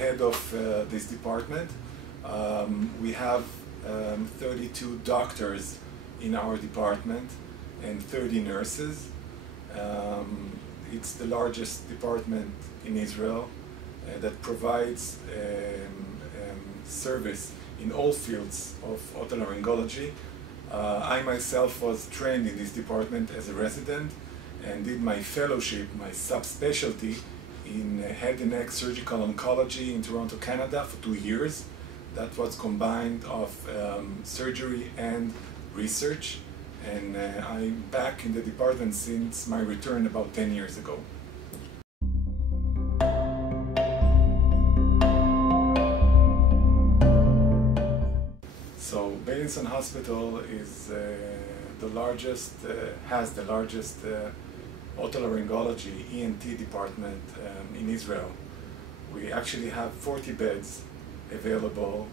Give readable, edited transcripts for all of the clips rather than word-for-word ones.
head of this department. We have 32 doctors in our department and 30 nurses. It's the largest department in Israel that provides service in all fields of otolaryngology. I myself was trained in this department as a resident and did my fellowship, my subspecialty in head and neck surgical oncology in Toronto, Canada for 2 years. That was combined of surgery and research, and I'm back in the department since my return about 10 years ago. So Beilinson Hospital is the largest, has the largest otolaryngology ENT department in Israel. We actually have 40 beds available,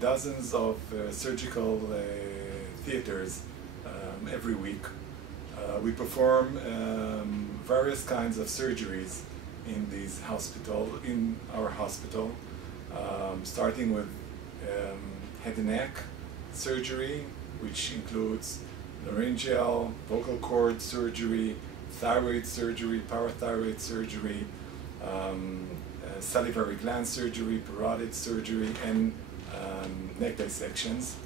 dozens of surgical theaters every week. We perform various kinds of surgeries in our hospital, starting with head and neck surgery, which includes laryngeal, vocal cord surgery, thyroid surgery, parathyroid surgery, salivary gland surgery, parotid surgery, and neck dissections.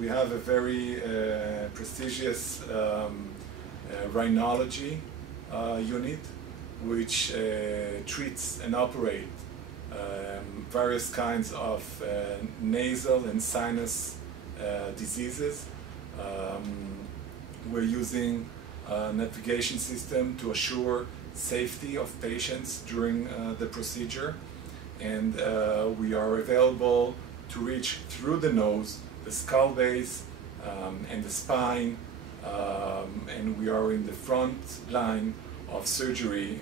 We have a very prestigious rhinology unit, which treats and operates various kinds of nasal and sinus diseases. We're using a navigation system to assure safety of patients during the procedure, and we are available to reach through the nose, the skull base, and the spine, and we are in the front line of surgery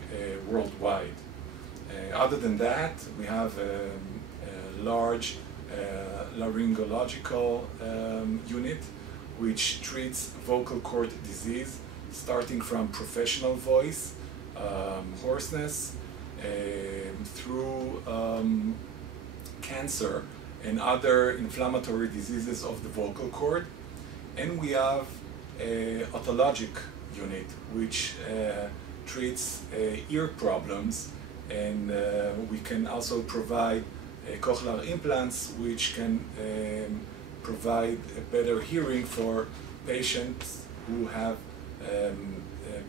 worldwide. Other than that, we have a large laryngological unit which treats vocal cord disease, starting from professional voice, hoarseness, through cancer and other inflammatory diseases of the vocal cord. And we have a otologic unit which treats ear problems, and we can also provide cochlear implants which can provide a better hearing for patients who have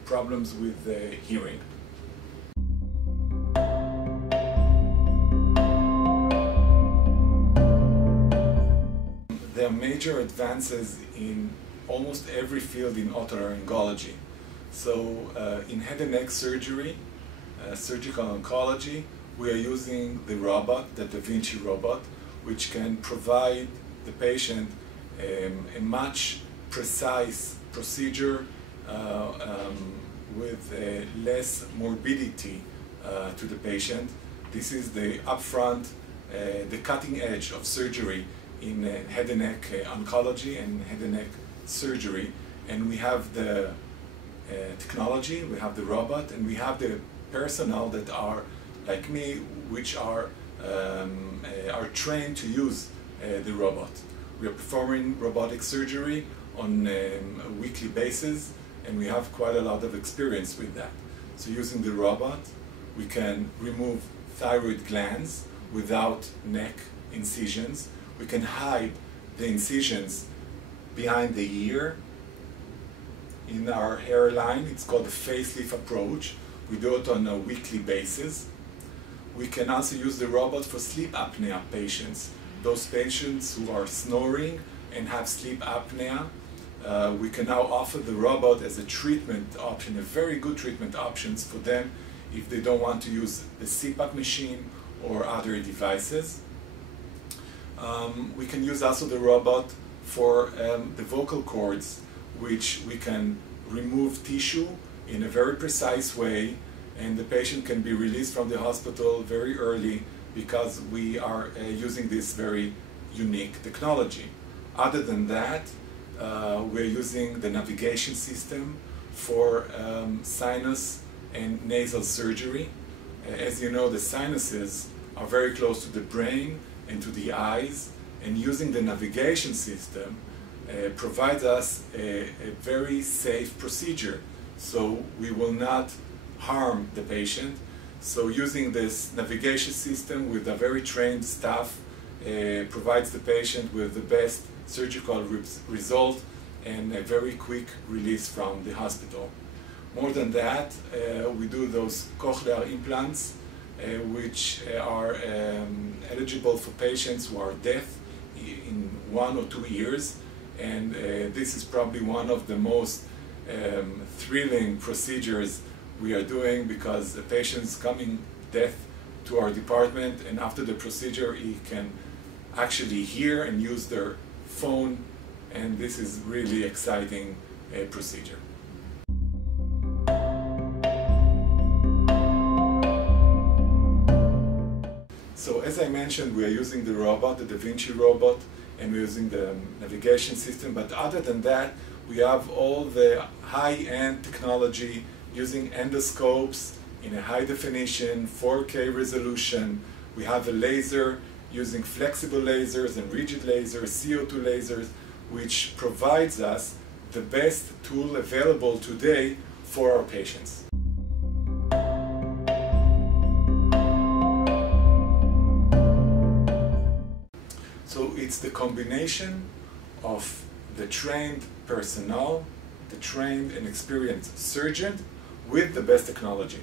problems with hearing. There are major advances in almost every field in otolaryngology. So in head and neck surgery, surgical oncology, we are using the robot, the Da Vinci robot, which can provide the patient a much precise procedure with less morbidity to the patient. This is the upfront, the cutting edge of surgery in head and neck oncology and head and neck surgery. And we have the technology, we have the robot, and we have the personnel that are like me, which are trained to use the robot. We are performing robotic surgery on a weekly basis, and we have quite a lot of experience with that. So using the robot, we can remove thyroid glands without neck incisions. We can hide the incisions behind the ear in our hairline. It's called the facelift approach. We do it on a weekly basis. We can also use the robot for sleep apnea patients. Those patients who are snoring and have sleep apnea, we can now offer the robot as a treatment option, a very good treatment options for them if they don't want to use the CPAP machine or other devices. We can use also the robot for the vocal cords, which we can remove tissue in a very precise way, and the patient can be released from the hospital very early because we are using this very unique technology. Other than that, we're using the navigation system for sinus and nasal surgery. As you know, the sinuses are very close to the brain and to the eyes, and using the navigation system provides us a very safe procedure. So we will not harm the patient. So using this navigation system with a very trained staff provides the patient with the best surgical result and a very quick release from the hospital. More than that, we do those cochlear implants which are eligible for patients who are deaf in 1 or 2 years, and this is probably one of the most thrilling procedures we are doing, because the patient is coming deaf to our department, and after the procedure he can actually hear and use their phone, and this is really exciting procedure. So as I mentioned, we are using the robot, the Da Vinci robot, and we're using the navigation system, but other than that, we have all the high-end technology using endoscopes in a high definition, 4K resolution. We have a laser using flexible lasers and rigid lasers, CO2 lasers, which provides us the best tool available today for our patients. So it's the combination of the trained personnel, the trained and experienced surgeon with the best technology.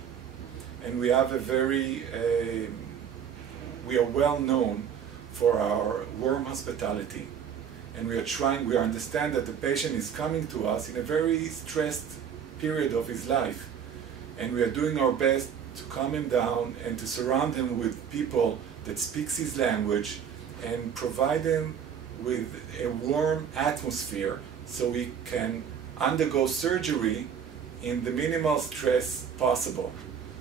And we have we are well known for our warm hospitality. And we understand that the patient is coming to us in a very stressed period of his life. And we are doing our best to calm him down and to surround him with people that speaks his language and provide him with a warm atmosphere so he can undergo surgery in the minimal stress possible.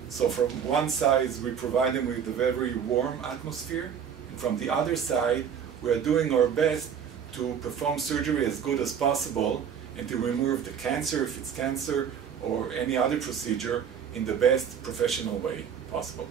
So from one side we provide him with a very warm atmosphere, and from the other side we are doing our best to perform surgery as good as possible and to remove the cancer, if it's cancer, or any other procedure in the best professional way possible.